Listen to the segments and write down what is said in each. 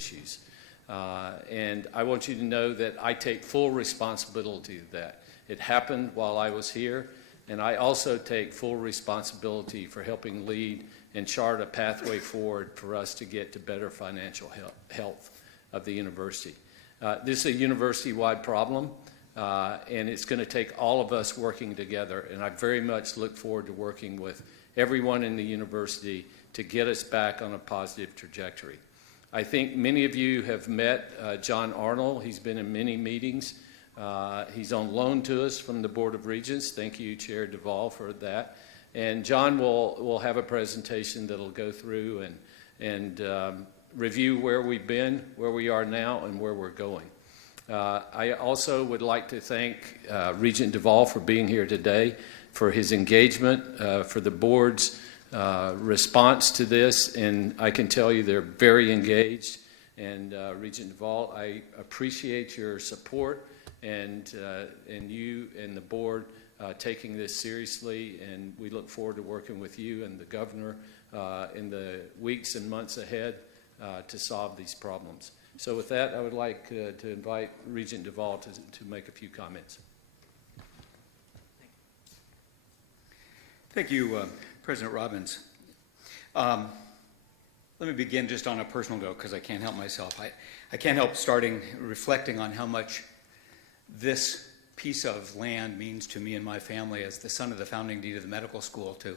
issues. And I want you to know that I take full responsibility of that. It happened while I was here, and I also take full responsibility for helping lead and chart a pathway forward for us to get to better financial health of the university. This is a university-wide problem, and it's going to take all of us working together, and I very much look forward to working with everyone in the university to get us back on a positive trajectory. I think many of you have met John Arnold. He's been in many meetings. He's on loan to us from the Board of Regents. Thank you, Chair Duvall, for that. And John will have a presentation that'll go through and review where we've been, where we are now, and where we're going. I also would like to thank Regent Duvall for being here today, for his engagement, for the board's response to this, and I can tell you they're very engaged. And Regent Duvall, I appreciate your support and you and the board taking this seriously, and we look forward to working with you and the governor in the weeks and months ahead to solve these problems. So with that, I would like to invite Regent Duvall to make a few comments. Thank you, President Robbins. Let me begin just on a personal note, because I can't help myself. I can't help reflecting on how much this piece of land means to me and my family as the son of the founding dean of the medical school, to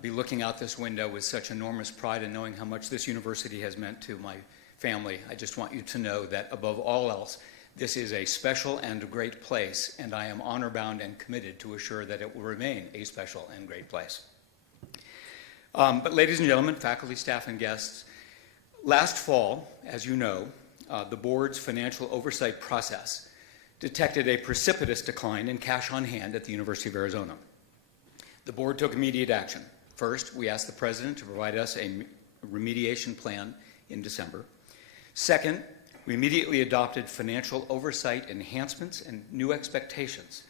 be looking out this window with such enormous pride and knowing how much this university has meant to my family. I just want you to know that above all else, this is a special and great place, and I am honor-bound and committed to assure that it will remain a special and great place. But ladies and gentlemen, faculty, staff, and guests, last fall, as you know, the board's financial oversight process detected a precipitous decline in cash on hand at the University of Arizona. The board took immediate action. First, we asked the president to provide us a remediation plan in December. Second, we immediately adopted financial oversight enhancements and new expectations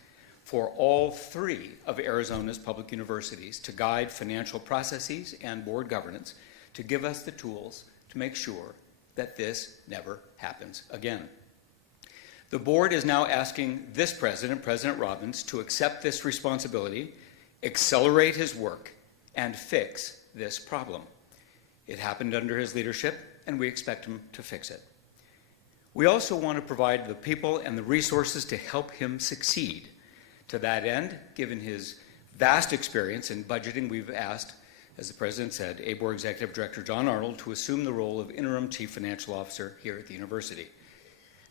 for all three of Arizona's public universities to guide financial processes and board governance, to give us the tools to make sure that this never happens again. The board is now asking this president, President Robbins, to accept this responsibility, accelerate his work, and fix this problem. It happened under his leadership, and we expect him to fix it. We also want to provide the people and the resources to help him succeed. To that end, given his vast experience in budgeting, we've asked, as the president said, ABOR Executive Director John Arnold to assume the role of interim chief financial officer here at the university.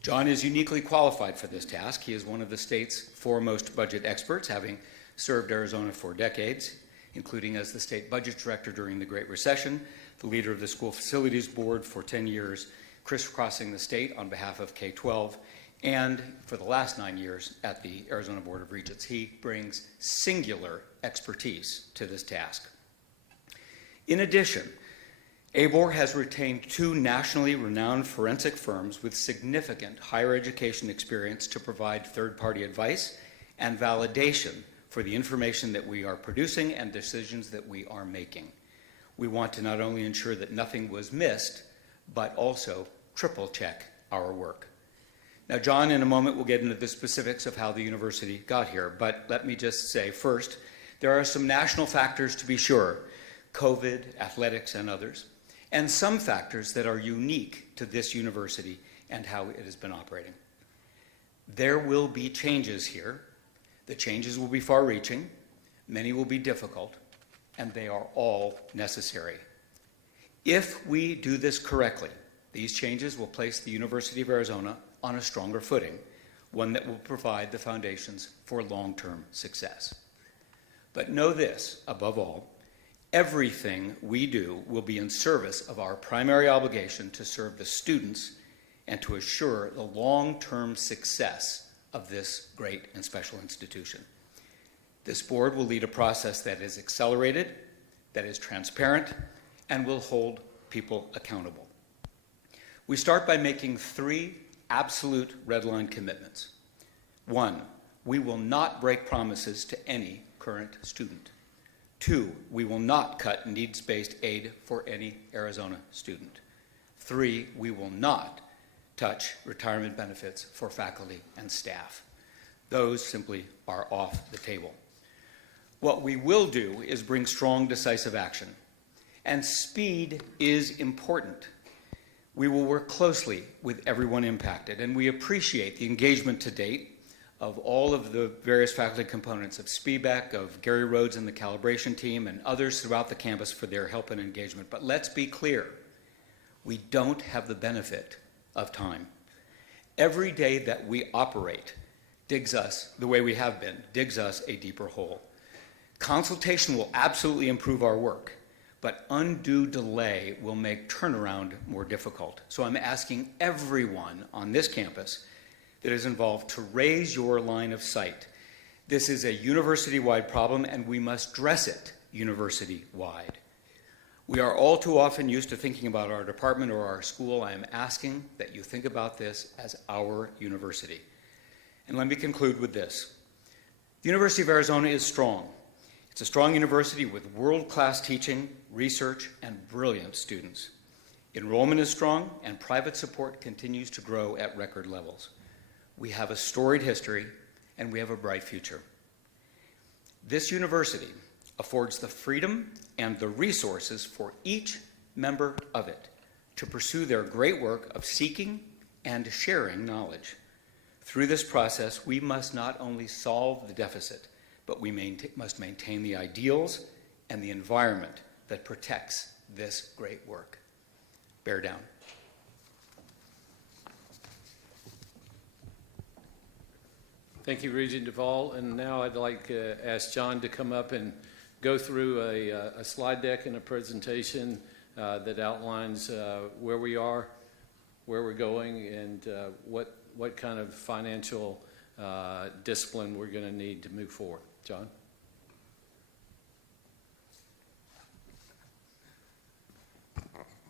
John is uniquely qualified for this task. He is one of the state's foremost budget experts, having served Arizona for decades, including as the state budget director during the Great Recession, the leader of the School Facilities Board for 10 years, crisscrossing the state on behalf of K-12, and for the last 9 years at the Arizona Board of Regents. He brings singular expertise to this task. In addition, ABOR has retained two nationally renowned forensic firms with significant higher education experience to provide third-party advice and validation for the information that we are producing and decisions that we are making. We want to not only ensure that nothing was missed, but also triple-check our work. Now, John, in a moment, will get into the specifics of how the university got here, but let me just say first, there are some national factors to be sure, COVID, athletics, and others, and some factors that are unique to this university and how it has been operating. There will be changes here. The changes will be far-reaching, many will be difficult, and they are all necessary. If we do this correctly, these changes will place the University of Arizona on a stronger footing, one that will provide the foundations for long-term success. But know this, above all, everything we do will be in service of our primary obligation to serve the students and to assure the long-term success of this great and special institution. This board will lead a process that is accelerated, that is transparent, and will hold people accountable. We start by making three absolute red line commitments. One, we will not break promises to any current student. Two, we will not cut needs-based aid for any Arizona student. 3, we will not touch retirement benefits for faculty and staff. Those simply are off the table. What we will do is bring strong, decisive action. And speed is important. We will work closely with everyone impacted, and we appreciate the engagement to date of all of the various faculty components of SPEBEC, of Gary Rhodes and the calibration team, and others throughout the campus for their help and engagement. But let's be clear, we don't have the benefit of time. Every day that we operate digs us, the way we have been, digs us a deeper hole. Consultation will absolutely improve our work, but undue delay will make turnaround more difficult. So I'm asking everyone on this campus that is involved to raise your line of sight. This is a university-wide problem, and we must address it university-wide. We are all too often used to thinking about our department or our school. I am asking that you think about this as our university. And let me conclude with this. The University of Arizona is strong. It's a strong university with world-class teaching, research, and brilliant students. Enrollment is strong, and private support continues to grow at record levels. We have a storied history, and we have a bright future. This university affords the freedom and the resources for each member of it to pursue their great work of seeking and sharing knowledge. Through this process, we must not only solve the deficit, but we must maintain the ideals and the environment that protects this great work. Bear down. Thank you, Regent Duvall. And now I'd like to ask John to come up and go through a slide deck and a presentation that outlines where we are, where we're going, and what kind of financial discipline we're going to need to move forward. John?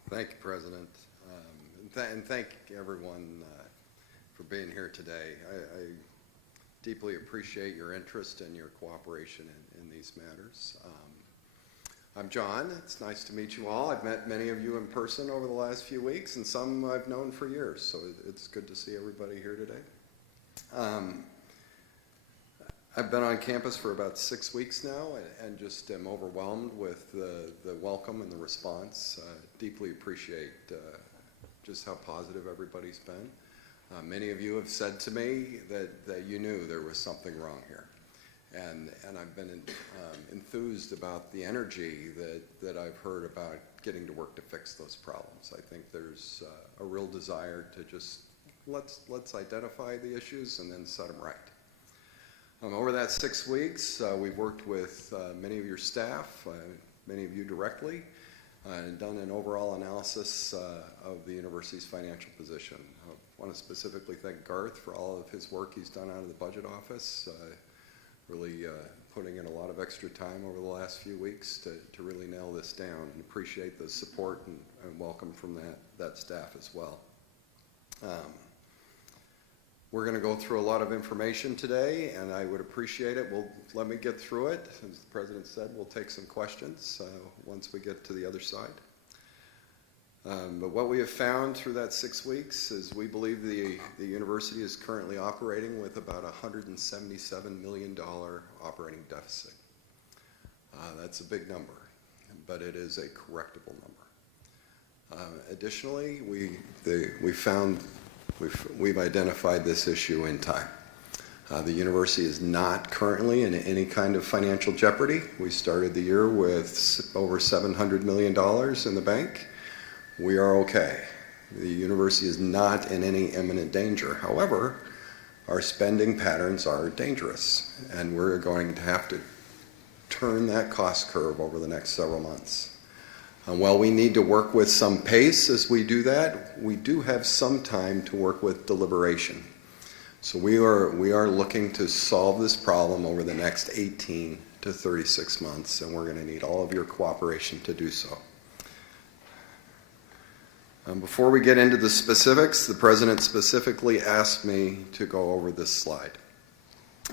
Thank you, President. And thank everyone for being here today. I deeply appreciate your interest and your cooperation in these matters. I'm John. It's nice to meet you all. I've met many of you in person over the last few weeks, and some I've known for years, so it's good to see everybody here today. I've been on campus for about 6 weeks now, and just am overwhelmed with the welcome and the response. Deeply appreciate just how positive everybody's been. Many of you have said to me that you knew there was something wrong here. And I've been enthused about the energy that I've heard about getting to work to fix those problems. I think there's a real desire to just let's identify the issues and then set them right. Over that 6 weeks, we've worked with many of your staff, many of you directly, and done an overall analysis of the university's financial position. I want to specifically thank Garth for all of his work he's done out of the budget office, really putting in a lot of extra time over the last few weeks to really nail this down, and appreciate the support and welcome from that staff as well. We're going to go through a lot of information today, and I would appreciate it. Let me get through it. As the President said, we'll take some questions once we get to the other side. But what we have found through that 6 weeks is we believe the university is currently operating with about $177 million operating deficit. That's a big number, but it is a correctable number. Additionally, we've identified this issue in time. The university is not currently in any kind of financial jeopardy. We started the year with over $700 million in the bank. We are okay. The university is not in any imminent danger. However, our spending patterns are dangerous, and we're going to have to turn that cost curve over the next several months. While we need to work with some pace as we do that, we do have some time to work with deliberation. So we are looking to solve this problem over the next 18 to 36 months, and we're going to need all of your cooperation to do so. Before we get into the specifics, the President specifically asked me to go over this slide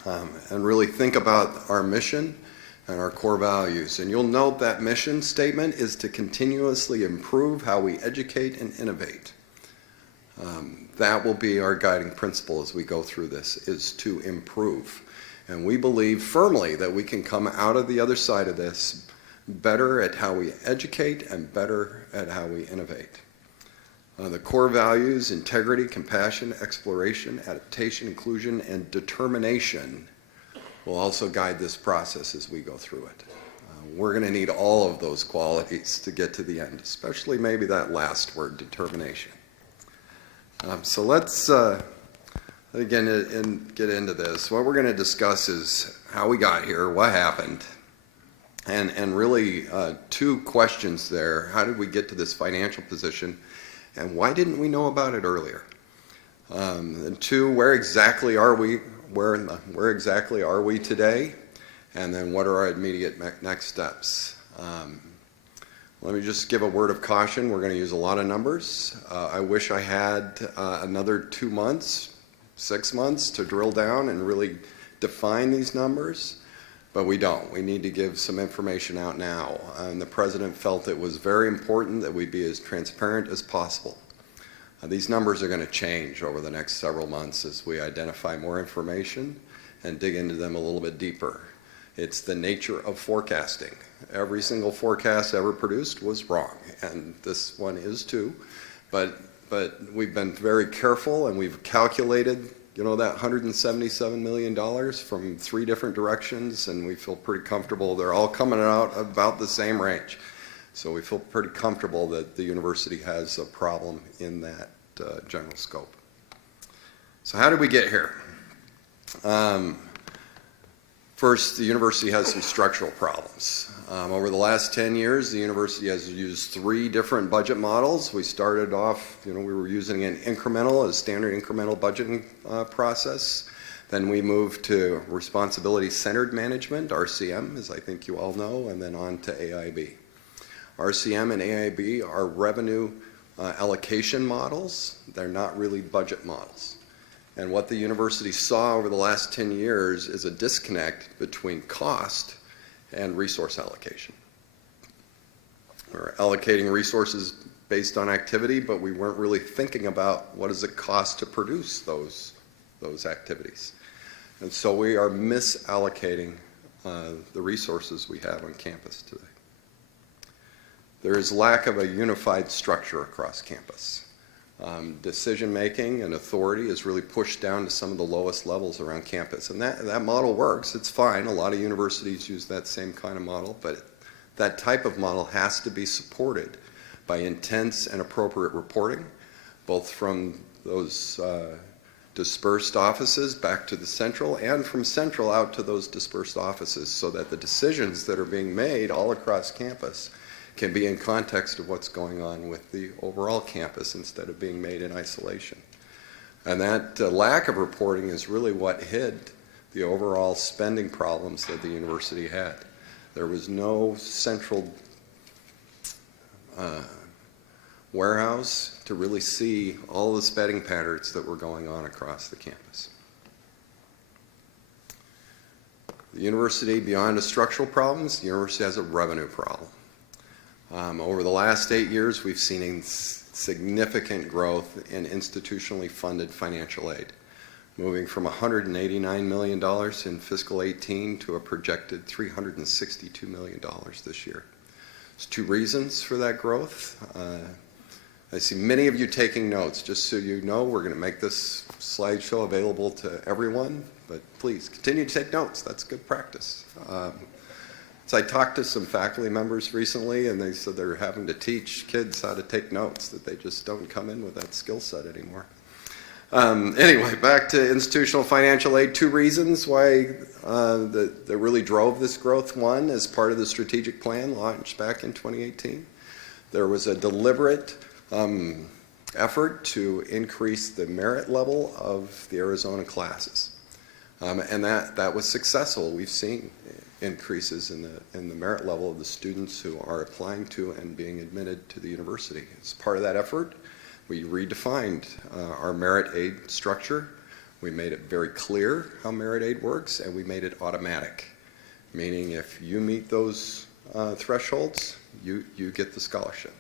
and really think about our mission and our core values. And you'll note that mission statement is to continuously improve how we educate and innovate. That will be our guiding principle as we go through this, is to improve. And we believe firmly that we can come out of the other side of this better at how we educate and better at how we innovate. The core values, integrity, compassion, exploration, adaptation, inclusion, and determination will also guide this process as we go through it. We're going to need all of those qualities to get to the end, especially maybe that last word, determination. So let's, again, get into this. What we're going to discuss is how we got here, what happened, and really two questions there. How did we get to this financial position, and why didn't we know about it earlier? And two, where exactly are we? Where exactly are we today? And then what are our immediate next steps? Let me just give a word of caution. We're going to use a lot of numbers. I wish I had another 2 months, 6 months to drill down and really define these numbers, but we don't. We need to give some information out now. And the President felt it was very important that we be as transparent as possible. These numbers are going to change over the next several months as we identify more information and dig into them a little bit deeper. It's the nature of forecasting. Every single forecast ever produced was wrong, and this one is too. But we've been very careful, and we've calculated, that $177 million from 3 different directions, and we feel pretty comfortable. They're all coming out about the same range. So we feel pretty comfortable that the university has a problem in that general scope. So how did we get here? First, the university has some structural problems. Over the last 10 years, the university has used 3 different budget models. We started off, we were using a standard incremental budgeting process. Then we moved to responsibility-centered management, RCM, as I think you all know, and then on to AIB. RCM and AIB are revenue allocation models. They're not really budget models. And what the university saw over the last 10 years is a disconnect between cost and resource allocation. We're allocating resources based on activity, but we weren't really thinking about what does it cost to produce those activities. And so we are misallocating the resources we have on campus today. There is lack of a unified structure across campus. Decision-making and authority is really pushed down to some of the lowest levels around campus. And that model works. It's fine. A lot of universities use that same kind of model. But that type of model has to be supported by intense and appropriate reporting, both from those dispersed offices back to the central and from central out to those dispersed offices, so that the decisions that are being made all across campus can be in context of what's going on with the overall campus instead of being made in isolation. And that lack of reporting is really what hid the overall spending problems that the university had. There was no central warehouse to really see all the spending patterns that were going on across the campus. The university, beyond the structural problems, the university has a revenue problem. Over the last 8 years, we've seen significant growth in institutionally funded financial aid, moving from $189 million in fiscal 18 to a projected $362 million this year. There's 2 reasons for that growth. I see many of you taking notes. Just so you know, we're going to make this slideshow available to everyone, but please continue to take notes. That's good practice. So I talked to some faculty members recently, and they said they're having to teach kids how to take notes, that they just don't come in with that skill set anymore. Anyway, back to institutional financial aid. 2 reasons why that really drove this growth. One, as part of the strategic plan launched back in 2018, there was a deliberate effort to increase the merit level of the Arizona classes. And that was successful. We've seen increases in the merit level of the students who are applying to and being admitted to the university. As part of that effort, we redefined our merit aid structure. We made it very clear how merit aid works, and we made it automatic. meaning if you meet those thresholds, you get the scholarship.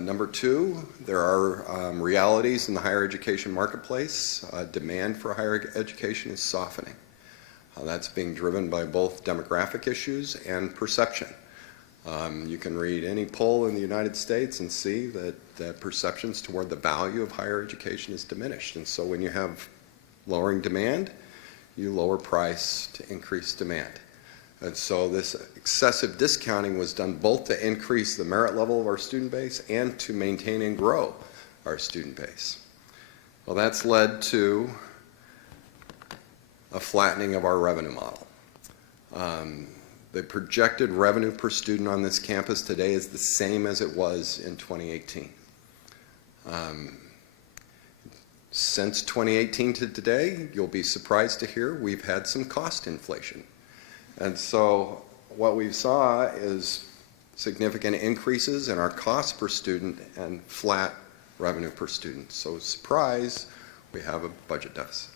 Number two, there are realities in the higher education marketplace. Demand for higher education is softening. That's being driven by both demographic issues and perception. You can read any poll in the United States and see that perceptions toward the value of higher education is diminished. And so when you have lowering demand, you lower price to increase demand. And so this excessive discounting was done both to increase the merit level of our student base and to maintain and grow our student base. Well, that's led to a flattening of our revenue model. The projected revenue per student on this campus today is the same as it was in 2018. Since 2018 to today, you'll be surprised to hear we've had some cost inflation. And so what we saw is significant increases in our cost per student and flat revenue per student. So surprise, we have a budget deficit.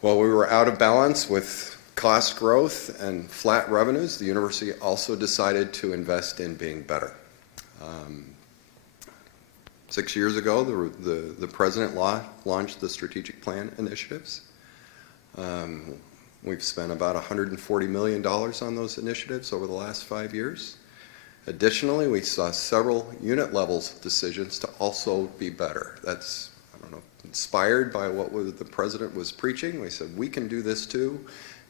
While we were out of balance with cost growth and flat revenues, the university also decided to invest in being better. 6 years ago, the president launched the strategic plan initiatives. We've spent about $140 million on those initiatives over the last 5 years. Additionally, we saw several unit levels decisions to also be better. That's, I don't know, inspired by what the president was preaching. We said, we can do this too.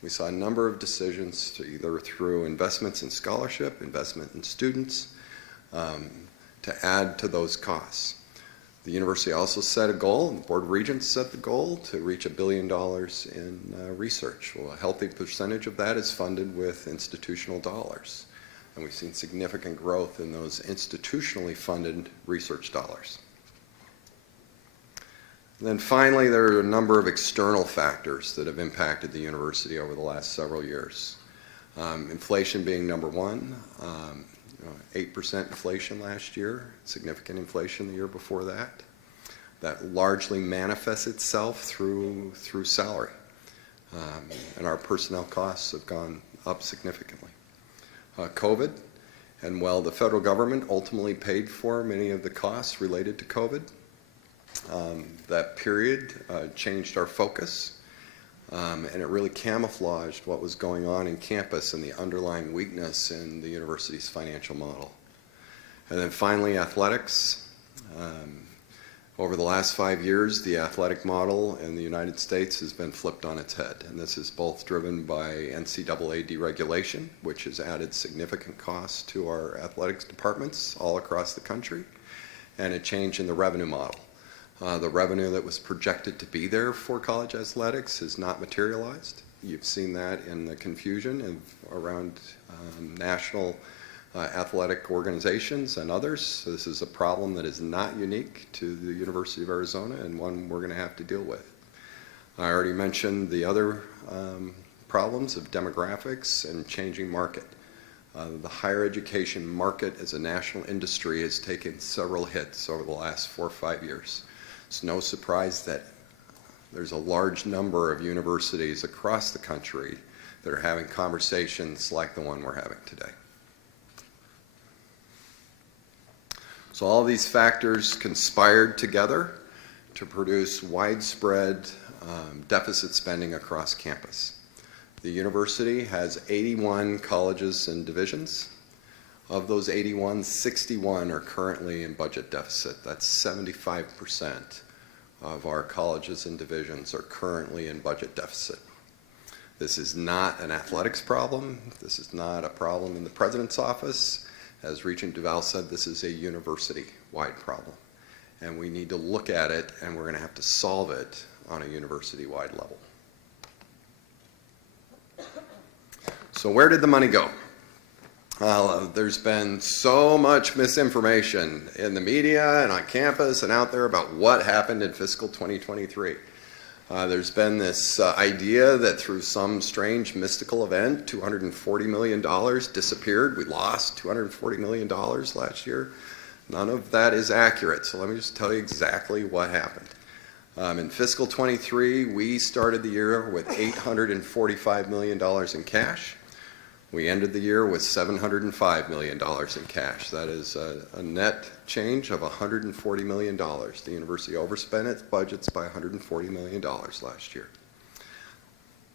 We saw a number of decisions to either through investments in scholarship, investment in students, to add to those costs. The university also set a goal, and the Board of Regents set the goal to reach $1 billion in research. Well, a healthy percentage of that is funded with institutional dollars. And we've seen significant growth in those institutionally funded research dollars. And then finally, there are a number of external factors that have impacted the university over the last several years. Inflation being number one. 8% inflation last year, significant inflation the year before that. That largely manifests itself through salary. And our personnel costs have gone up significantly. COVID, and while the federal government ultimately paid for many of the costs related to COVID, that period changed our focus. And it really camouflaged what was going on in campus and the underlying weakness in the university's financial model. And then finally, athletics. Over the last 5 years, the athletic model in the United States has been flipped on its head. And this is both driven by NCAA deregulation, which has added significant costs to our athletics departments all across the country, and a change in the revenue model. The revenue that was projected to be there for college athletics has not materialized. You've seen that in the confusion around national athletic organizations and others. So this is a problem that is not unique to the University of Arizona and one we're going to have to deal with. I already mentioned the other problems of demographics and changing market. The higher education market as a national industry has taken several hits over the last 4 or 5 years. It's no surprise that there's a large number of universities across the country that are having conversations like the one we're having today. So all these factors conspired together to produce widespread deficit spending across campus. The university has 81 colleges and divisions. Of those 81, 61 are currently in budget deficit. That's 75% of our colleges and divisions are currently in budget deficit. This is not an athletics problem. This is not a problem in the president's office. As Regent Duval said, this is a university-wide problem. And we need to look at it, and we're going to have to solve it on a university-wide level. So where did the money go? There's been so much misinformation in the media and on campus and out there about what happened in fiscal 2023. There's been this idea that through some strange mystical event, $240 million disappeared. We lost $240 million last year. None of that is accurate, so let me just tell you exactly what happened. In fiscal '23, we started the year with $845 million in cash. We ended the year with $705 million in cash. That is a net change of $140 million. The university overspent its budgets by $140 million last year.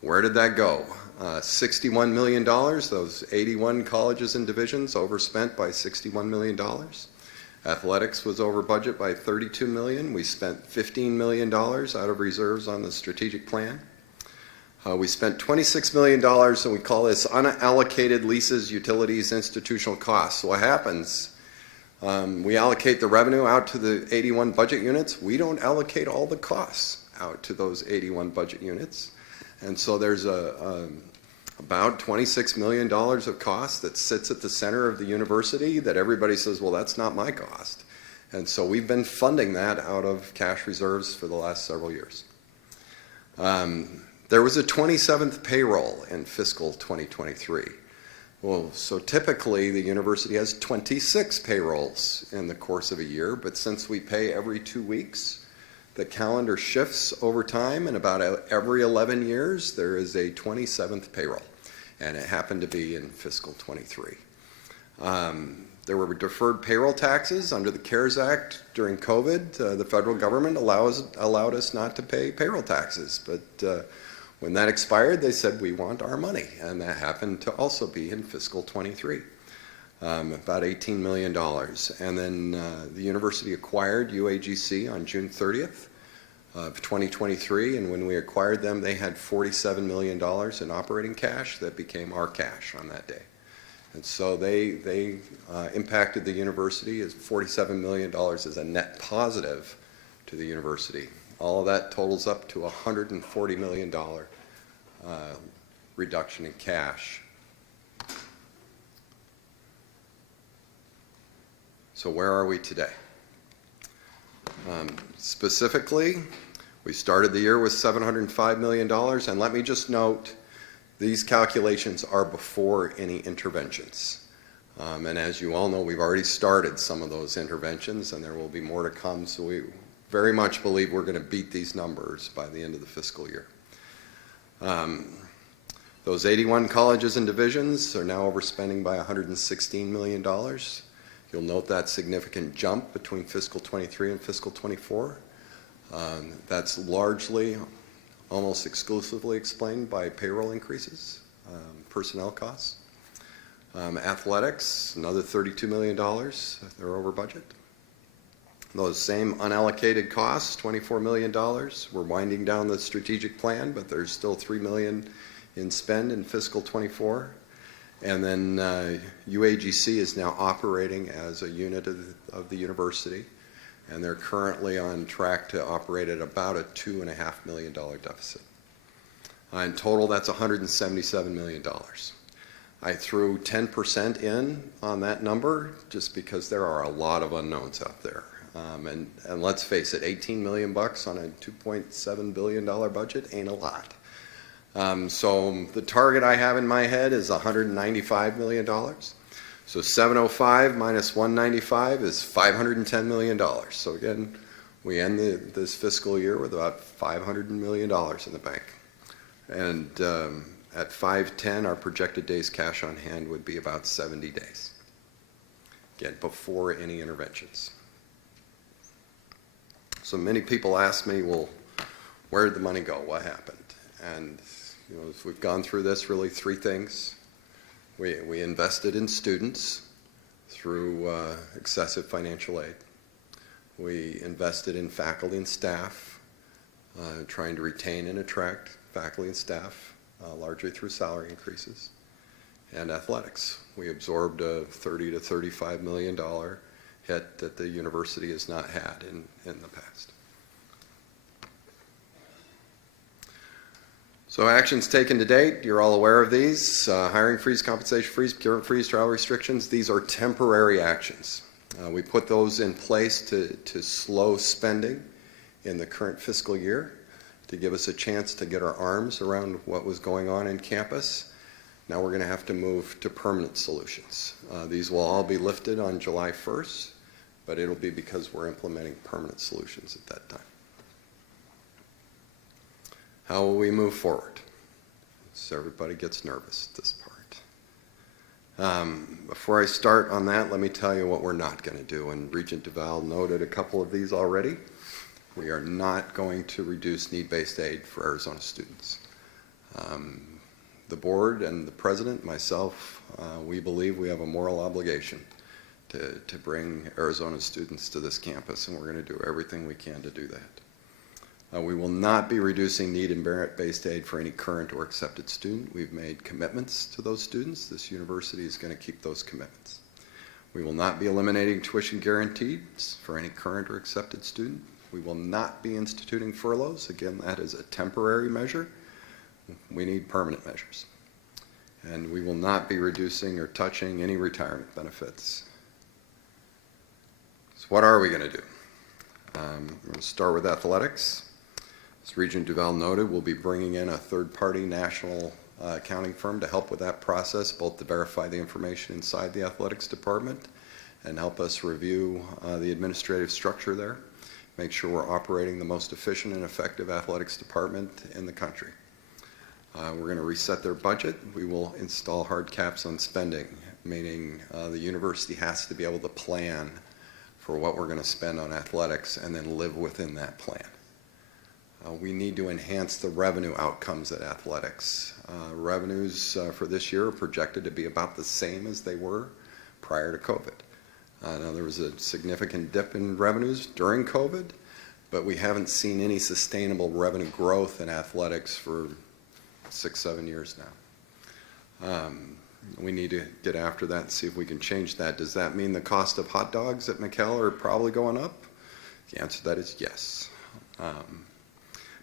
Where did that go? $61 million, those 81 colleges and divisions overspent by $61 million. Athletics was over budget by $32 million. We spent $15 million out of reserves on the strategic plan. We spent $26 million, and we call this unallocated leases, utilities, institutional costs. So what happens? We allocate the revenue out to the 81 budget units. We don't allocate all the costs out to those 81 budget units. And so there's about $26 million of cost that sits at the center of the university that everybody says, well, that's not my cost. And so we've been funding that out of cash reserves for the last several years. There was a 27th payroll in fiscal 2023. Well, so typically the university has 26 payrolls in the course of a year, but since we pay every 2 weeks, the calendar shifts over time, and about every 11 years there is a 27th payroll, and it happened to be in fiscal 23. There were deferred payroll taxes under the CARES Act during COVID. The federal government allowed us not to pay payroll taxes, but when that expired, they said, we want our money, and that happened to also be in fiscal 23, about $18 million. And then the university acquired UAGC on June 30th of 2023, and when we acquired them, they had $47 million in operating cash that became our cash on that day. And so they impacted the university as $47 million as a net positive to the university. All of that totals up to $140 million reduction in cash. So where are we today? Specifically, we started the year with $705 million, and let me just note, these calculations are before any interventions. And as you all know, we've already started some of those interventions, and there will be more to come, so we very much believe we're going to beat these numbers by the end of the fiscal year. Those 81 colleges and divisions are now overspending by $116 million. You'll note that significant jump between fiscal 23 and fiscal 24. That's largely, almost exclusively explained by payroll increases, personnel costs. Athletics, another $32 million. They're over budget. Those same unallocated costs, $24 million. We're winding down the strategic plan, but there's still $3 million in spend in fiscal 24. And then UAGC is now operating as a unit of the university, and they're currently on track to operate at about a $2.5 million deficit. In total, that's $177 million. I threw 10% in on that number just because there are a lot of unknowns out there. And let's face it, $18 million on a $2.7 billion budget ain't a lot. So the target I have in my head is $195 million. So 705 minus 195 is $510 million. So again, we end this fiscal year with about $500 million in the bank. And at 510, our projected days cash on hand would be about 70 days. Again, before any interventions. So many people ask me, well, where did the money go? What happened? And you know, as we've gone through this, really three things. We invested in students through excessive financial aid. We invested in faculty and staff, trying to retain and attract faculty and staff, largely through salary increases. And athletics. We absorbed a $30 to $35 million hit that the university has not had in the past. So actions taken to date, you're all aware of these. Hiring freeze, compensation freeze, procurement freeze, travel restrictions. These are temporary actions. We put those in place to slow spending in the current fiscal year, to give us a chance to get our arms around what was going on in campus. Now we're going to have to move to permanent solutions. These will all be lifted on July 1st, but it'll be because we're implementing permanent solutions at that time. How will we move forward? So everybody gets nervous at this part. Before I start on that, let me tell you what we're not going to do. And Regent Duval noted a couple of these already. We are not going to reduce need-based aid for Arizona students. The board and the president, myself, we believe we have a moral obligation to bring Arizona students to this campus, and we're going to do everything we can to do that. We will not be reducing need and merit-based aid for any current or accepted student. We've made commitments to those students. This university is going to keep those commitments. We will not be eliminating tuition guarantees for any current or accepted student. We will not be instituting furloughs. Again, that is a temporary measure. We need permanent measures. And we will not be reducing or touching any retirement benefits. So what are we going to do? I'm going to start with athletics. As Regent Duval noted, we'll be bringing in a third-party national accounting firm to help with that process, both to verify the information inside the athletics department and help us review the administrative structure there, make sure we're operating the most efficient and effective athletics department in the country. We're going to reset their budget. We will install hard caps on spending, meaning the university has to be able to plan for what we're going to spend on athletics and then live within that plan. We need to enhance the revenue outcomes at athletics. Revenues for this year are projected to be about the same as they were prior to COVID. Now there was a significant dip in revenues during COVID, but we haven't seen any sustainable revenue growth in athletics for 6-7 years now. We need to get after that and see if we can change that. Does that mean the cost of hot dogs at McKell are probably going up? The answer to that is yes.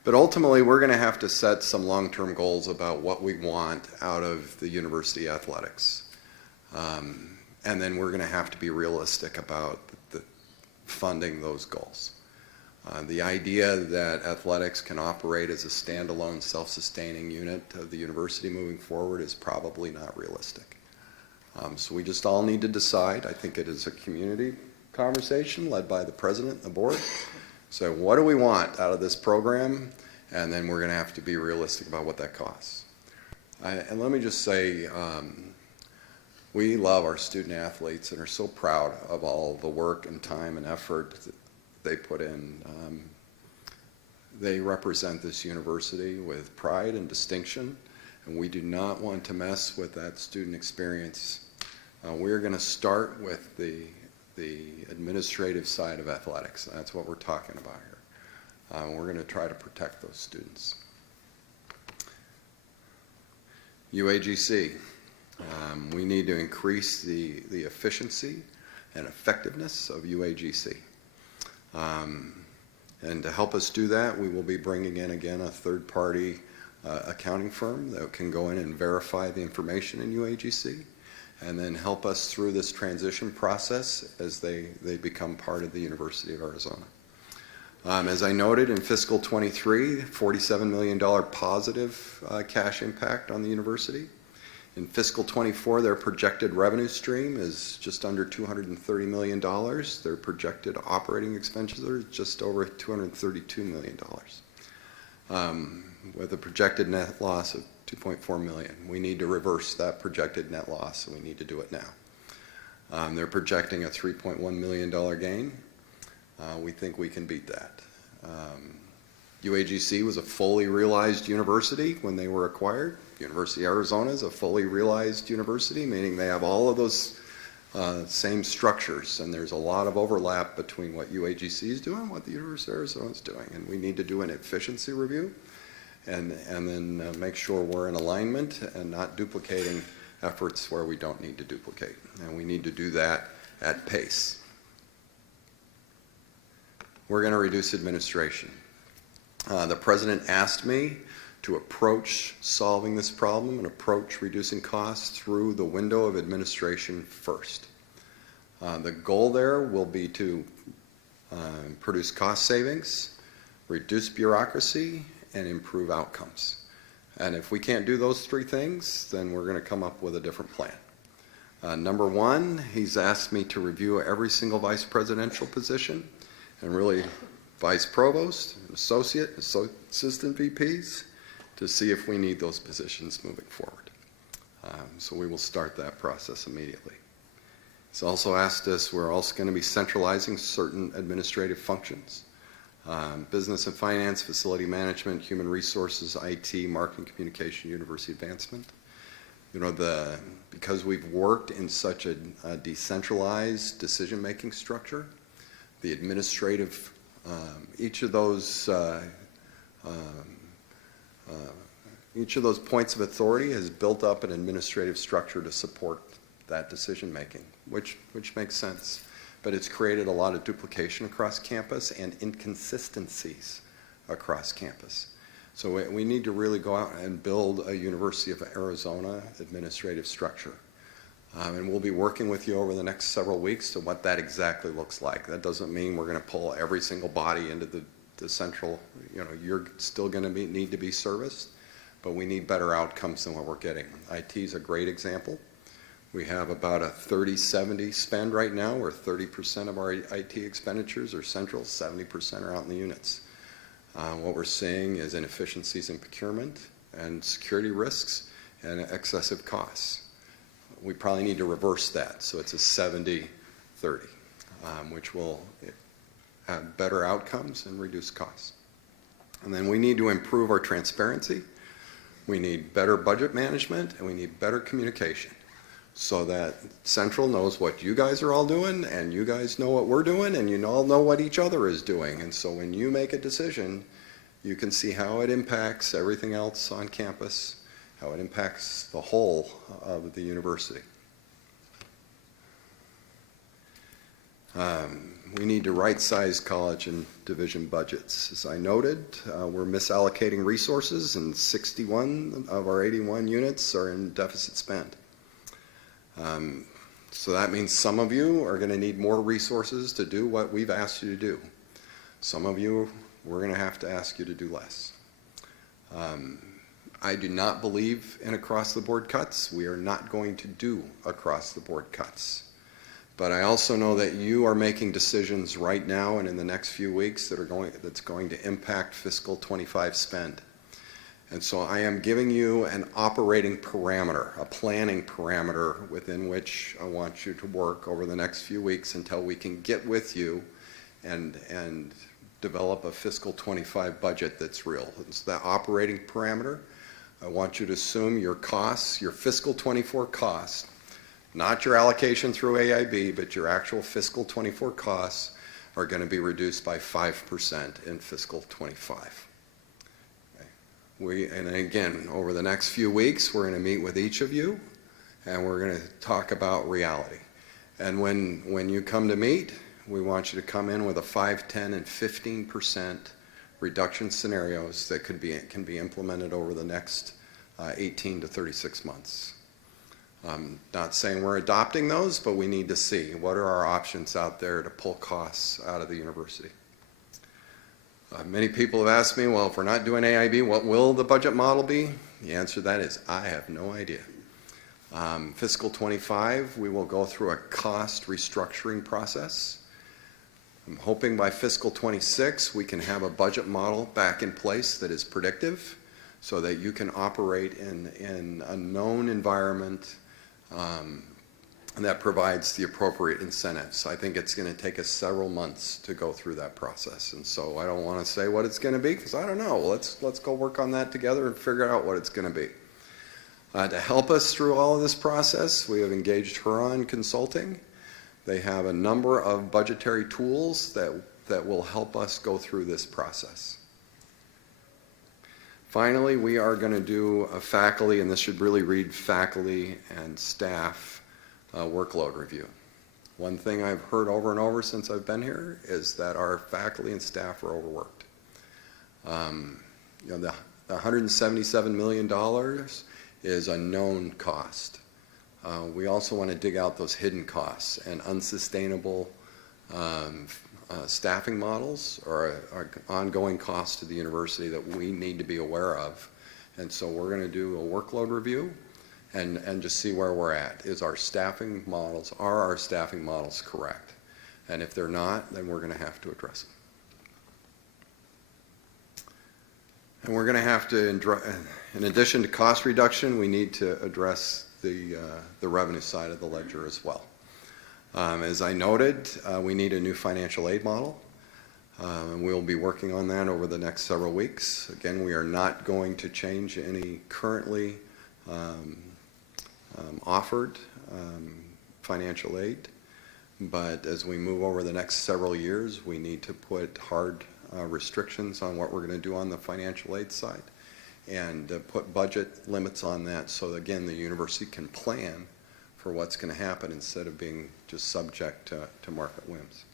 But ultimately, we're going to have to set some long-term goals about what we want out of the university athletics. And then we're going to have to be realistic about funding those goals. The idea that athletics can operate as a standalone, self-sustaining unit of the university moving forward is probably not realistic. So we just all need to decide. I think it is a community conversation led by the president and the board. So what do we want out of this program? And then we're going to have to be realistic about what that costs. And let me just say, we love our student athletes and are so proud of all the work and time and effort that they put in. They represent this university with pride and distinction, and we do not want to mess with that student experience. We're going to start with the administrative side of athletics. That's what we're talking about here. We're going to try to protect those students. UAGC. We need to increase the efficiency and effectiveness of UAGC. And to help us do that, we will be bringing in, again, a third-party accounting firm that can go in and verify the information in UAGC and then help us through this transition process as they become part of the University of Arizona. As I noted, in fiscal 23, $47 million positive cash impact on the university. In fiscal 24, their projected revenue stream is just under $230 million. Their projected operating expenses are just over $232 million, with a projected net loss of $2.4 million. We need to reverse that projected net loss, and we need to do it now. They're projecting a $3.1 million gain. We think we can beat that. UAGC was a fully realized university when they were acquired. University of Arizona is a fully realized university, meaning they have all of those same structures, and there's a lot of overlap between what UAGC is doing and what the University of Arizona is doing. And we need to do an efficiency review and then make sure we're in alignment and not duplicating efforts where we don't need to duplicate. And we need to do that at pace. We're going to reduce administration. The president asked me to approach solving this problem and approach reducing costs through the window of administration first. The goal there will be to produce cost savings, reduce bureaucracy, and improve outcomes. And if we can't do those three things, then we're going to come up with a different plan. Number one, he's asked me to review every single vice presidential position, and really vice provost, associate, assistant VPs, to see if we need those positions moving forward. So we will start that process immediately. He's also asked us, we're also going to be centralizing certain administrative functions. Business and finance, facility management, human resources, IT, marketing, communication, university advancement. You know, because we've worked in such a decentralized decision-making structure, the administrative, each of those points of authority has built up an administrative structure to support that decision-making, which makes sense. But it's created a lot of duplication across campus and inconsistencies across campus. So we need to really go out and build a University of Arizona administrative structure. And we'll be working with you over the next several weeks to what that exactly looks like. That doesn't mean we're going to pull every single body into the central, you know, you're still going to need to be serviced, but we need better outcomes than what we're getting. IT is a great example. We have about a 30-70 spend right now, where 30% of our IT expenditures are central, 70% are out in the units. What we're seeing is inefficiencies in procurement and security risks and excessive costs. We probably need to reverse that, so it's a 70-30, which will have better outcomes and reduce costs. And then we need to improve our transparency. We need better budget management, and we need better communication, so that Central knows what you guys are all doing, and you guys know what we're doing, and you all know what each other is doing. And so when you make a decision, you can see how it impacts everything else on campus, how it impacts the whole of the university. We need to right-size college and division budgets. As I noted, we're misallocating resources, and 61 of our 81 units are in deficit spend. So that means some of you are going to need more resources to do what we've asked you to do. Some of you, we're going to have to ask you to do less. I do not believe in across-the-board cuts. We are not going to do across-the-board cuts. But I also know that you are making decisions right now and in the next few weeks that's going to impact fiscal 25 spend. And so I am giving you an operating parameter, a planning parameter within which I want you to work over the next few weeks until we can get with you and develop a fiscal 25 budget that's real. It's that operating parameter. I want you to assume your costs, your fiscal 24 costs, not your allocation through AIB, but your actual fiscal 24 costs are going to be reduced by 5% in fiscal 25. And again, over the next few weeks, we're going to meet with each of you, and we're going to talk about reality. And when you come to meet, we want you to come in with a 5, 10, and 15% reduction scenarios that can be implemented over the next 18 to 36 months. I'm not saying we're adopting those, but we need to see what are our options out there to pull costs out of the university. Many people have asked me, well, if we're not doing AIB, what will the budget model be? The answer to that is I have no idea. Fiscal 25, we will go through a cost restructuring process. I'm hoping by fiscal 26, we can have a budget model back in place that is predictive so that you can operate in a known environment that provides the appropriate incentives. I think it's going to take us several months to go through that process. And so I don't want to say what it's going to be because I don't know. Let's go work on that together and figure out what it's going to be. To help us through all of this process, we have engaged Huron Consulting. They have a number of budgetary tools that will help us go through this process. Finally, we are going to do a faculty, and this should really read faculty and staff workload review. One thing I've heard over and over since I've been here is that our faculty and staff are overworked. The $177 million is a known cost. We also want to dig out those hidden costs, and unsustainable staffing models are an ongoing cost to the university that we need to be aware of. And so we're going to do a workload review and just see where we're at. Are our staffing models correct? And if they're not, then we're going to have to address them. And we're going to have to, in addition to cost reduction, we need to address the revenue side of the ledger as well. As I noted, we need a new financial aid model. And we'll be working on that over the next several weeks. Again, we are not going to change any currently offered financial aid. But as we move over the next several years, we need to put hard restrictions on what we're going to do on the financial aid side and put budget limits on that so, again, the university can plan for what's going to happen instead of being just subject to market whims.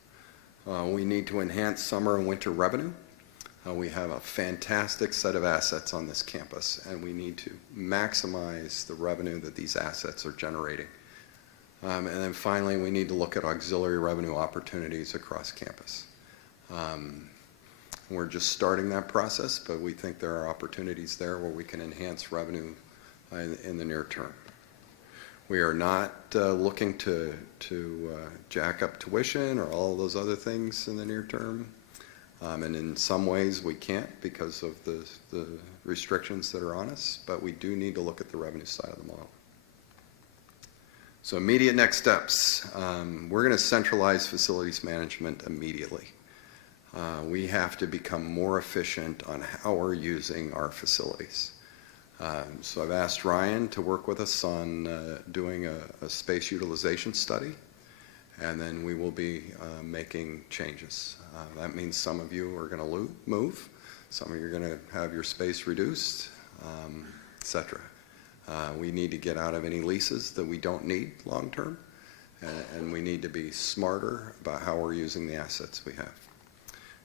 We need to enhance summer and winter revenue. We have a fantastic set of assets on this campus, and we need to maximize the revenue that these assets are generating. And then finally, we need to look at auxiliary revenue opportunities across campus. We're just starting that process, but we think there are opportunities there where we can enhance revenue in the near term. We are not looking to jack up tuition or all of those other things in the near term. And in some ways we can't because of the restrictions that are on us, but we do need to look at the revenue side of the model. So immediate next steps. We're going to centralize facilities management immediately. We have to become more efficient on how we're using our facilities. So I've asked Ryan to work with us on doing a space utilization study, and then we will be making changes. That means some of you are going to move, some of you are going to have your space reduced, etc. We need to get out of any leases that we don't need long term, and we need to be smarter about how we're using the assets we have.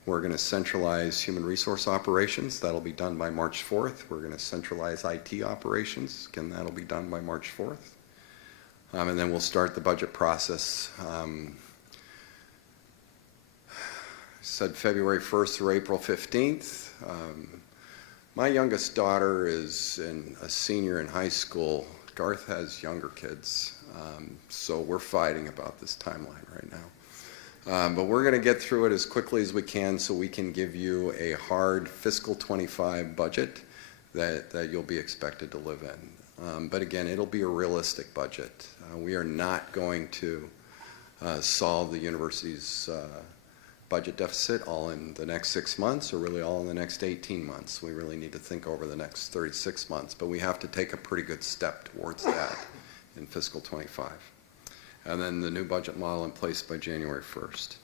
We're going to centralize human resource operations. That'll be done by March 4th. We're going to centralize IT operations. Again, that'll be done by March 4th. And then we'll start the budget process. Said February 1st through April 15th. My youngest daughter is a senior in high school. Garth has younger kids. So we're fighting about this timeline right now. But we're going to get through it as quickly as we can so we can give you a hard fiscal 25 budget that you'll be expected to live in. But again, it'll be a realistic budget. We are not going to solve the university's budget deficit all in the next 6 months or really all in the next 18 months. We really need to think over the next 36 months, but we have to take a pretty good step towards that in fiscal 25. And then the new budget model in place by January 1st.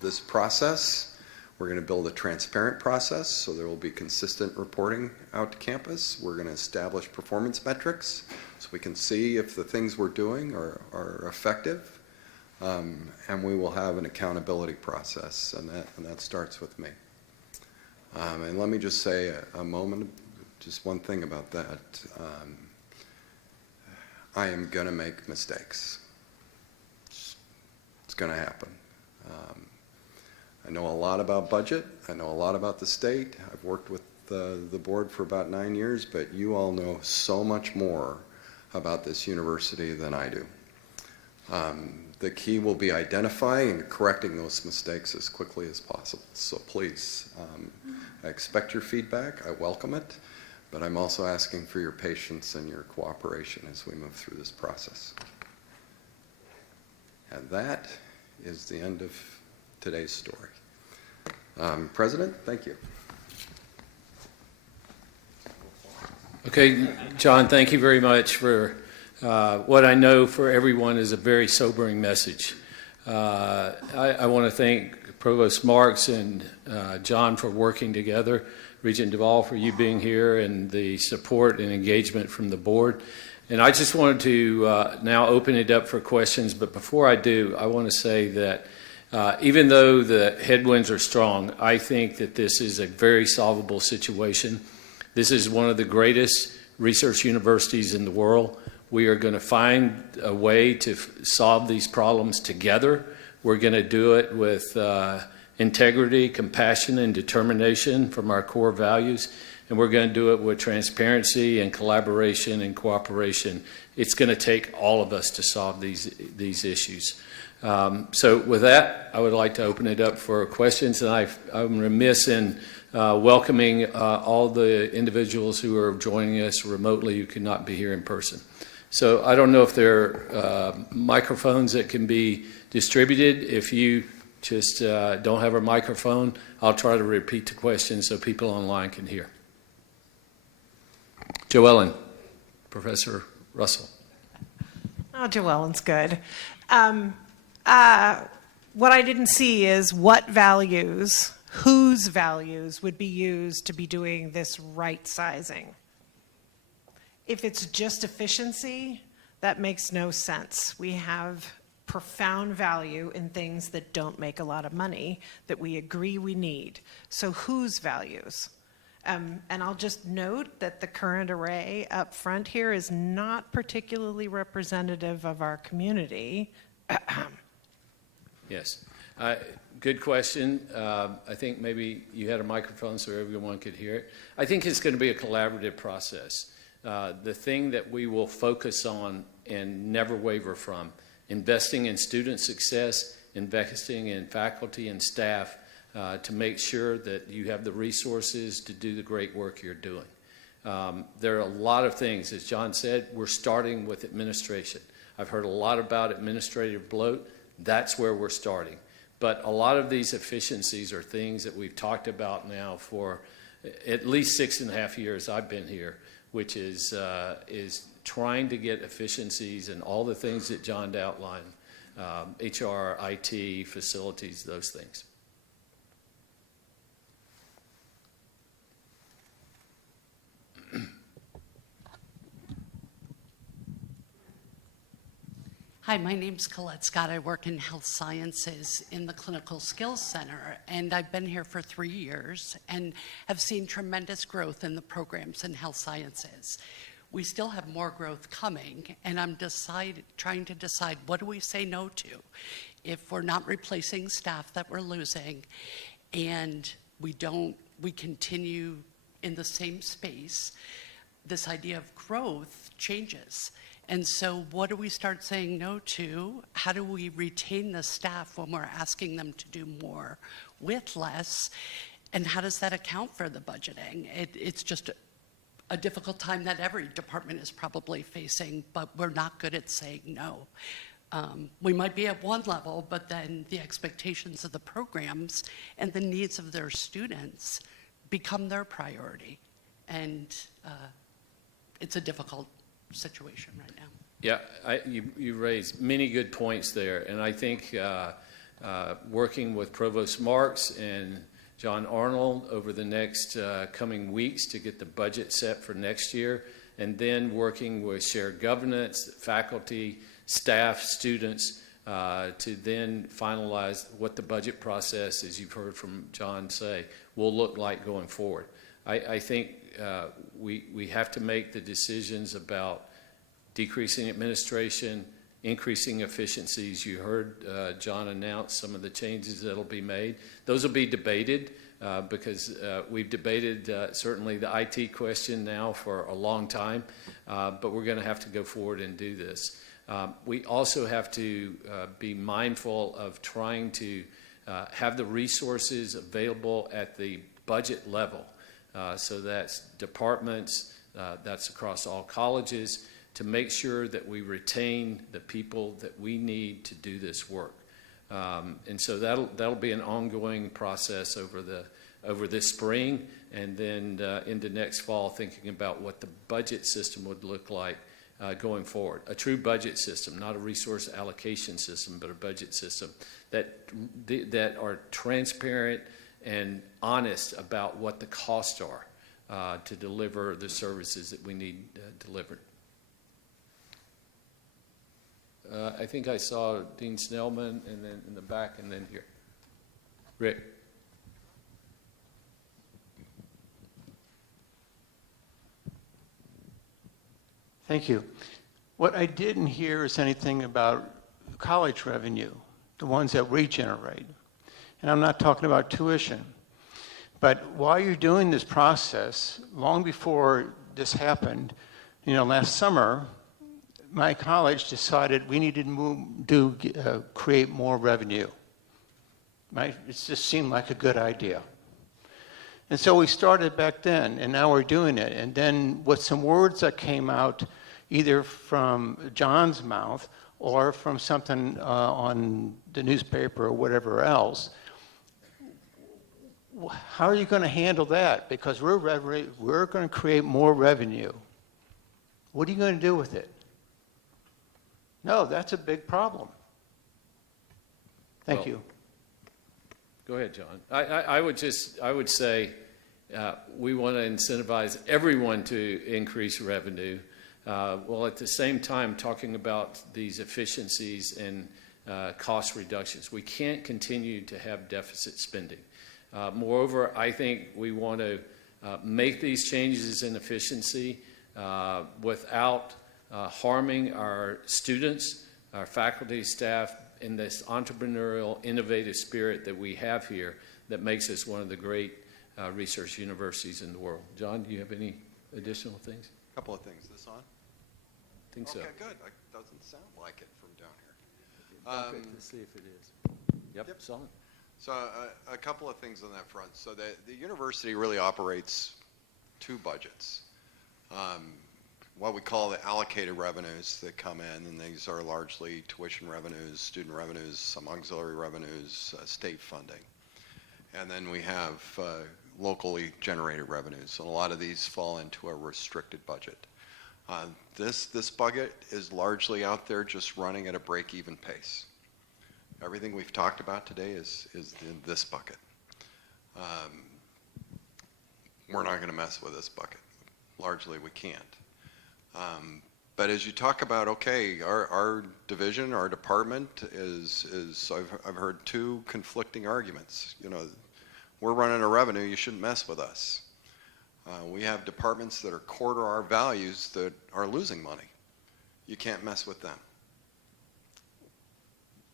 This process, we're going to build a transparent process, so there will be consistent reporting out to campus. We're going to establish performance metrics so we can see if the things we're doing are effective. And we will have an accountability process, and that starts with me. And let me just say a moment, just one thing about that. I am going to make mistakes. It's going to happen. I know a lot about budget. I know a lot about the state. I've worked with the board for about 9 years, but you all know so much more about this university than I do. The key will be identifying and correcting those mistakes as quickly as possible. So please, I expect your feedback. I welcome it. But I'm also asking for your patience and your cooperation as we move through this process. And that is the end of today's story. President, thank you. Okay, John, thank you very much for what I know for everyone is a very sobering message. I want to thank Provost Marks and John for working together, Regent Duvall for you being here, and the support and engagement from the board. And I just wanted to now open it up for questions, but before I do, I want to say that even though the headwinds are strong, I think that this is a very solvable situation. This is one of the greatest research universities in the world. We are going to find a way to solve these problems together. We're going to do it with integrity, compassion, and determination from our core values. And we're going to do it with transparency and collaboration and cooperation. It's going to take all of us to solve these issues. So with that, I would like to open it up for questions, and I'm remiss in welcoming all the individuals who are joining us remotely who could not be here in person. So I don't know if there are microphones that can be distributed. If you just don't have a microphone, I'll try to repeat the question so people online can hear. Joellen, Professor Russell. Oh, Joellen's good. What I didn't see is what values, whose values would be used to be doing this right sizing. If it's just efficiency, that makes no sense. We have profound value in things that don't make a lot of money that we agree we need. So whose values? And I'll just note that the current array up front here is not particularly representative of our community. Yes. Good question. I think maybe you had a microphone so everyone could hear it. I think it's going to be a collaborative process. The thing that we will focus on and never waver from, investing in student success, investing in faculty and staff to make sure that you have the resources to do the great work you're doing. There are a lot of things. As John said, we're starting with administration. I've heard a lot about administrative bloat. That's where we're starting. But a lot of these efficiencies are things that we've talked about now for at least 6.5 years I've been here, which is trying to get efficiencies in all the things that John outlined, HR, IT, facilities, those things. Hi, my name's Colette Scott. I work in health sciences in the Clinical Skills Center, and I've been here for 3 years and have seen tremendous growth in the programs in health sciences. We still have more growth coming, and I'm trying to decide what do we say no to if we're not replacing staff that we're losing and we continue in the same space. This idea of growth changes. And so what do we start saying no to? How do we retain the staff when we're asking them to do more with less? And how does that account for the budgeting? It's just a difficult time that every department is probably facing, but we're not good at saying no. We might be at one level, but then the expectations of the programs and the needs of their students become their priority. And it's a difficult situation right now. Yeah, you raised many good points there, and I think working with Provost Marks and John Arnold over the next coming weeks to get the budget set for next year, and then working with shared governance, faculty, staff, students, to then finalize what the budget process, as you've heard from John say, will look like going forward. I think we have to make the decisions about decreasing administration, increasing efficiencies. You heard John announce some of the changes that will be made. Those will be debated because we've debated certainly the IT question now for a long time, but we're going to have to go forward and do this. We also have to be mindful of trying to have the resources available at the budget level. So that's departments, that's across all colleges, to make sure that we retain the people that we need to do this work. And so that'll be an ongoing process over this spring, and then into next fall, thinking about what the budget system would look like going forward. A true budget system, not a resource allocation system, but a budget system that are transparent and honest about what the costs are to deliver the services that we need delivered. I think I saw Dean Snellman, and then in the back, and then here. Rick. Thank you. What I didn't hear is anything about college revenue, the ones that we generate. And I'm not talking about tuition. But while you're doing this process, long before this happened, last summer, my college decided we needed to create more revenue. Right? It just seemed like a good idea. And so we started back then, and now we're doing it. And then with some words that came out either from John's mouth or from something on the newspaper or whatever else, how are you going to handle that? Because we're going to create more revenue. What are you going to do with it? No, that's a big problem. Thank Well, you. Go ahead, John. I would say we want to incentivize everyone to increase revenue, while at the same time talking about these efficiencies and cost reductions. We can't continue to have deficit spending. Moreover, I think we want to make these changes in efficiency without harming our students, our faculty, staff, in this entrepreneurial, innovative spirit that we have here that makes us one of the great research universities in the world. John, do you have any additional things? Couple of things. This on? I think so. Okay, good. It doesn't sound like it from down here. Let's see if it is. Yep, it's on. So a couple of things on that front. So the university really operates two budgets. What we call the allocated revenues that come in, and these are largely tuition revenues, student revenues, some auxiliary revenues, state funding. And then we have locally generated revenues, and a lot of these fall into a restricted budget. This budget is largely out there just running at a break-even pace. Everything we've talked about today is in this bucket. We're not going to mess with this bucket. Largely, we can't. But as you talk about, okay, our division, our department I've heard two conflicting arguments. You know, we're running a revenue, you shouldn't mess with us. We have departments that are core to our values that are losing money. You can't mess with them.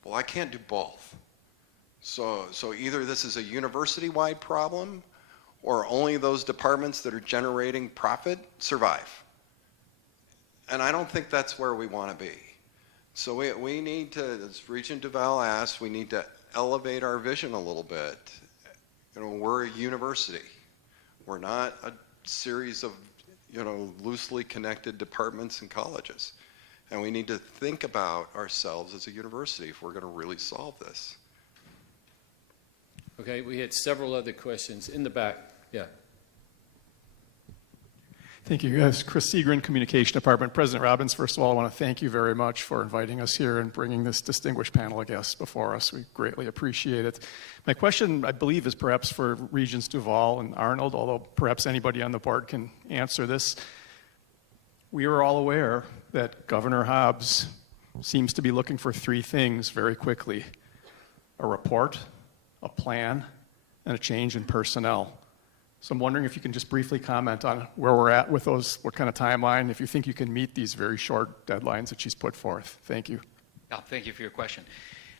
Well, I can't do both. So either this is a university-wide problem, or only those departments that are generating profit survive. And I don't think that's where we want to be. So we need to, as Regent Duval asked, we need to elevate our vision a little bit. You know, we're a university. We're not a series of, you know, loosely connected departments and colleges. And we need to think about ourselves as a university if we're going to really solve this. Okay, we had several other questions in the back. Yeah. Thank you. Yes, Chris Segrin, Communication Department. President Robbins, first of all, I want to thank you very much for inviting us here and bringing this distinguished panel of guests before us. We greatly appreciate it. My question, I believe, is perhaps for Regents Duval and Arnold, although perhaps anybody on the board can answer this. We are all aware that Governor Hobbs seems to be looking for three things very quickly: a report, a plan, and a change in personnel. So I'm wondering if you can just briefly comment on where we're at with those, what kind of timeline, if you think you can meet these very short deadlines that she's put forth. Thank you. Thank you for your question.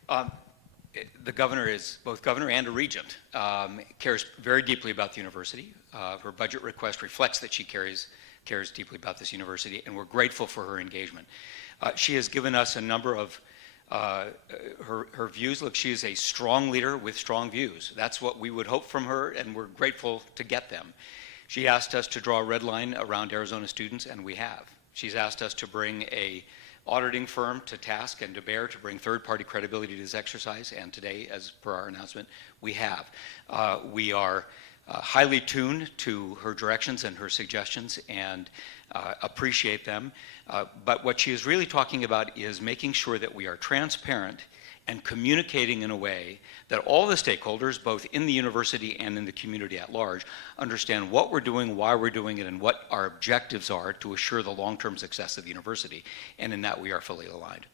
The governor is both governor and a regent, cares very deeply about the university. Her budget request reflects that she cares deeply about this university, and we're grateful for her engagement. She has given us a number of her views. Look, she is a strong leader with strong views. That's what we would hope from her, and we're grateful to get them. She asked us to draw a red line around Arizona students, and we have. She's asked us to bring a auditing firm to task and to bear to bring third-party credibility to this exercise, and today, as per our announcement, we have. We are highly tuned to her directions and her suggestions and appreciate them. But what she is really talking about is making sure that we are transparent and communicating in a way that all the stakeholders, both in the university and in the community at large, understand what we're doing, why we're doing it, and what our objectives are to assure the long-term success of the university. And in that, we are fully aligned.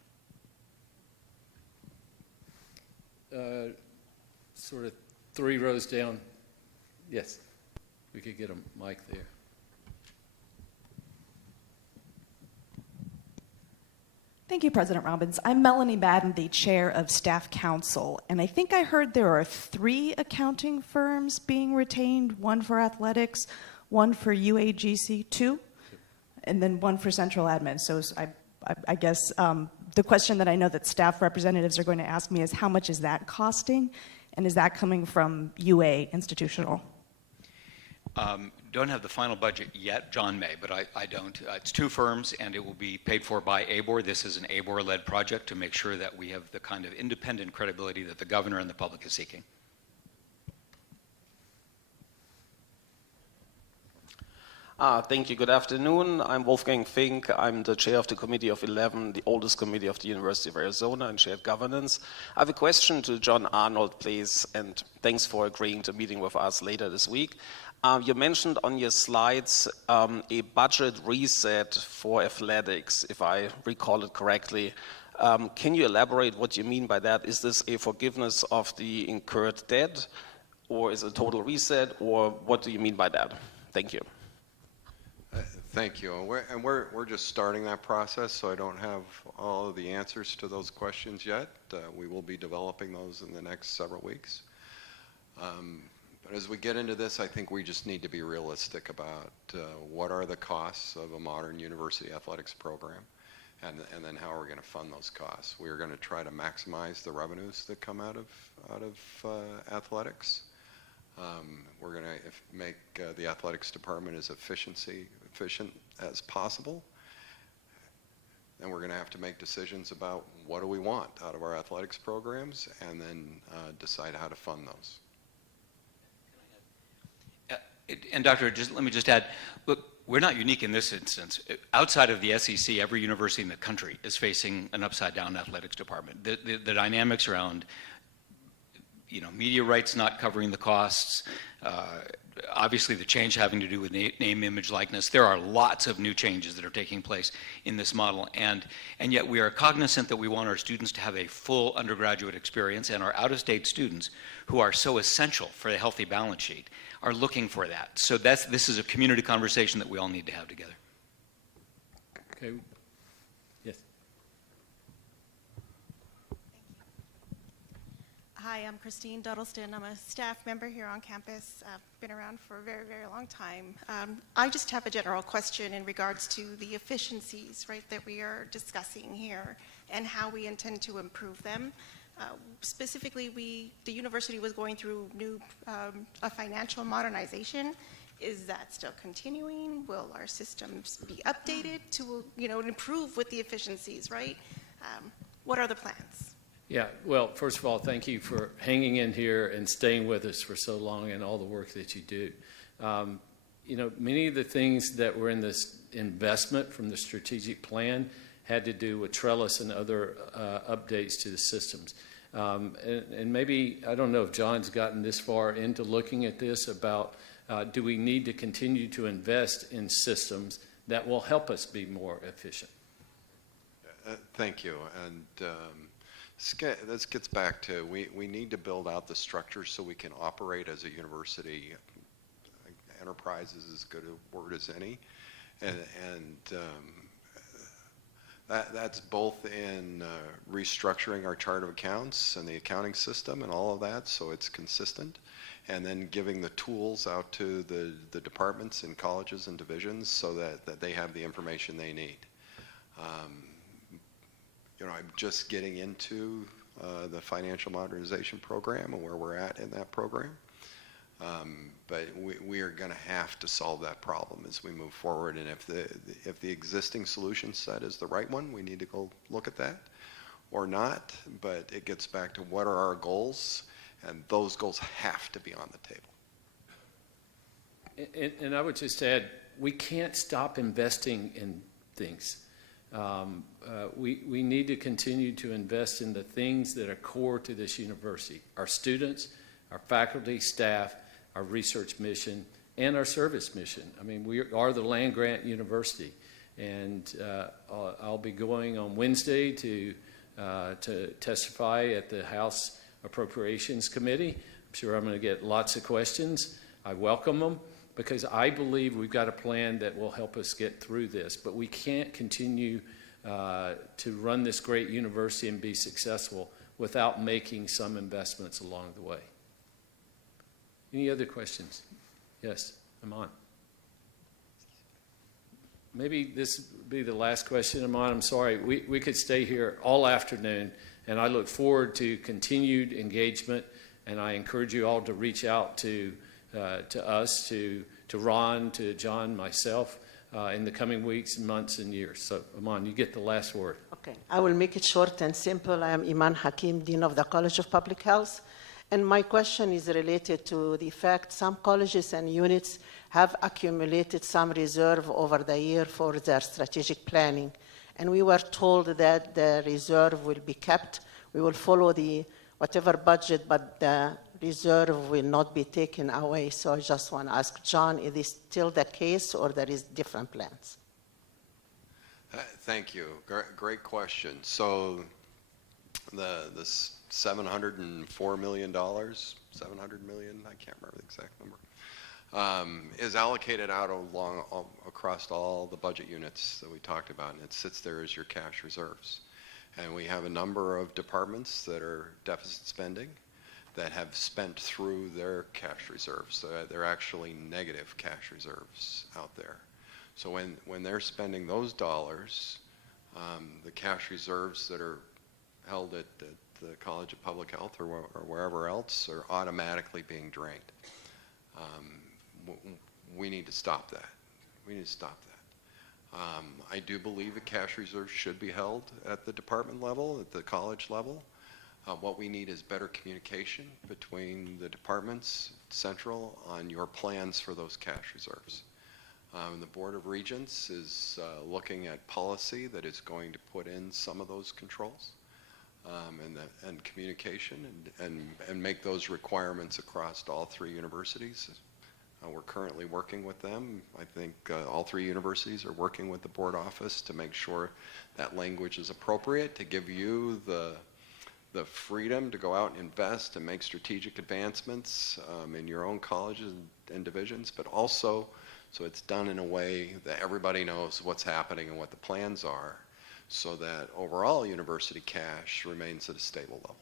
Sort of 3 rows down. Yes, we could get a mic there. Thank you, President Robbins. I'm Melanie Madden, the chair of Staff Council, and I think I heard there are 3 accounting firms being retained, one for athletics, one for UAGC 2, and then one for central admin. So I guess the question that I know that staff representatives are going to ask me is how much is that costing? And is that coming from UA institutional? Don't have the final budget yet. John may, but I don't. It's two firms, and it will be paid for by ABOR. This is an ABOR-led project to make sure that we have the kind of independent credibility that the governor and the public is seeking. Thank you. Good afternoon. I'm Wolfgang Fink. I'm the chair of the Committee of 11, the oldest committee of the University of Arizona in shared governance. I have a question to John Arnold, please, and thanks for agreeing to meeting with us later this week. You mentioned on your slides a budget reset for athletics, if I recall it correctly. Can you elaborate what you mean by that? Is this a forgiveness of the incurred debt, or is it a total reset, or what do you mean by that? Thank you. Thank you. And we're just starting that process, so I don't have all of the answers to those questions yet. We will be developing those in the next several weeks. But as we get into this, I think we just need to be realistic about what are the costs of a modern university athletics program, and then how are we going to fund those costs. We are going to try to maximize the revenues that come out of athletics. We're going to make the athletics department as efficient as possible. And we're going to have to make decisions about what do we want out of our athletics programs, and then decide how to fund those. And Doctor, let me just add, look, we're not unique in this instance. Outside of the SEC, every university in the country is facing an upside-down athletics department. The dynamics around media rights not covering the costs, obviously the change having to do with name, image, likeness. There are lots of new changes that are taking place in this model, and yet we are cognizant that we want our students to have a full undergraduate experience, and our out-of-state students, who are so essential for a healthy balance sheet, are looking for that. So this is a community conversation that we all need to have together. Okay. Yes. Hi, I'm Christine Duddleston. I'm a staff member here on campus. I've been around for a very, very long time. I just have a general question in regards to the efficiencies, right, that we are discussing here and how we intend to improve them. Specifically, the university was going through a financial modernization. Is that still continuing? Will our systems be updated to, improve with the efficiencies, right? What are the plans? Yeah, well, first of all, thank you for hanging in here and staying with us for so long and all the work that you do. Many of the things that were in this investment from the strategic plan had to do with Trellis and other updates to the systems. And maybe, I don't know if John's gotten this far into looking at this about do we need to continue to invest in systems that will help us be more efficient? Thank you. And this gets back to we need to build out the structure so we can operate as a university. Enterprise is as good a word as any. That's both in restructuring our chart of accounts and the accounting system and all of that so it's consistent, and then giving the tools out to the departments and colleges and divisions so that they have the information they need. I'm just getting into the financial modernization program and where we're at in that program. But we are going to have to solve that problem as we move forward. And if the existing solution set is the right one, we need to go look at that or not. But it gets back to what are our goals, and those goals have to be on the table. And I would just add, we can't stop investing in things. We need to continue to invest in the things that are core to this university: our students, our faculty, staff, our research mission, and our service mission. I mean, we are the land-grant university, and I'll be going on Wednesday to testify at the House Appropriations Committee. I'm sure I'm going to get lots of questions. I welcome them because I believe we've got a plan that will help us get through this, but we can't continue to run this great university and be successful without making some investments along the way. Any other questions? Yes, I'm on. maybe this would be the last question, Iman. I'm sorry. We could stay here all afternoon, and I look forward to continued engagement, and I encourage you all to reach out to us, to Ron, to John, myself, in the coming weeks, months, and years. So, Iman, you get the last word. Okay, I will make it short and simple. I am Iman Hakim, Dean of the College of Public Health. And my question is related to the fact some colleges and units have accumulated some reserve over the year for their strategic planning. And we were told that the reserve will be kept. We will follow the whatever budget, but the reserve will not be taken away. So I just want to ask John, is this still the case or there is different plans? Thank you. Great question. So this $704 million, 700 million, I can't remember the exact number, is allocated out across all the budget units that we talked about, and it sits there as your cash reserves. And we have a number of departments that are deficit spending that have spent through their cash reserves. So they're actually negative cash reserves out there. So when they're spending those dollars, the cash reserves that are held at the College of Public Health or wherever else are automatically being drained. We need to stop that. We need to stop that. I do believe the cash reserves should be held at the department level, at the college level. What we need is better communication between the departments, central, on your plans for those cash reserves. The Board of Regents is looking at policy that is going to put in some of those controls and communication and make those requirements across all three universities. We're currently working with them. I think all three universities are working with the board office to make sure that language is appropriate to give you the freedom to go out and invest and make strategic advancements in your own colleges and divisions, but also so it's done in a way that everybody knows what's happening and what the plans are, so that overall university cash remains at a stable level.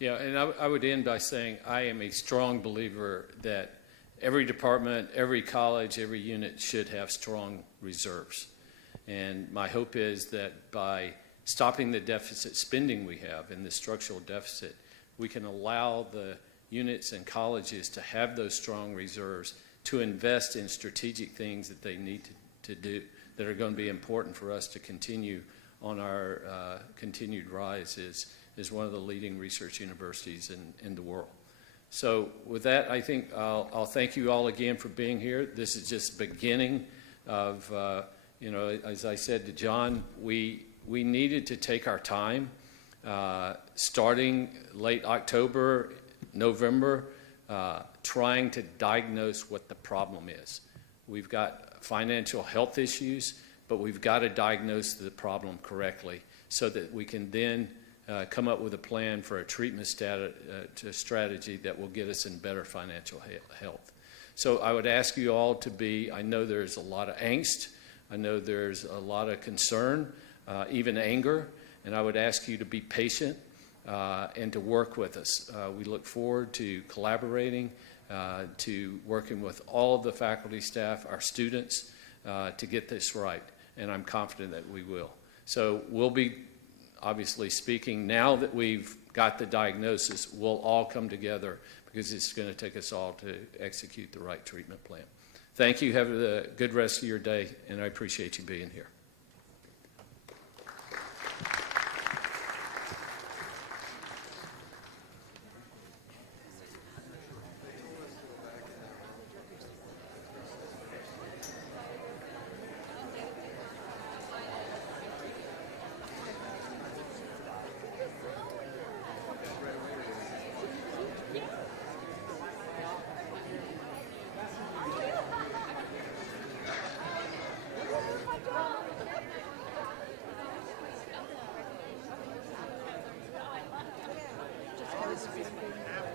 Yeah, and I would end by saying I am a strong believer that every department, every college, every unit should have strong reserves. And my hope is that by stopping the deficit spending we have in the structural deficit, we can allow the units and colleges to have those strong reserves to invest in strategic things that they need to do that are going to be important for us to continue on our continued rise as one of the leading research universities in the world. So with that, I think I'll thank you all again for being here. This is just the beginning of, as I said to John, we needed to take our time starting late October, November, trying to diagnose what the problem is. We've got financial health issues, but we've got to diagnose the problem correctly so that we can then come up with a plan for a treatment strategy that will get us in better financial health. So I would ask you all to be, I know there's a lot of angst, I know there's a lot of concern, even anger, and I would ask you to be patient and to work with us. We look forward to collaborating, to working with all of the faculty, staff, our students, to get this right, and I'm confident that we will. So we'll be obviously speaking, now that we've got the diagnosis, we'll all come together because it's going to take us all to execute the right treatment plan. Thank you. Have a good rest of your day, and I appreciate you being here. Just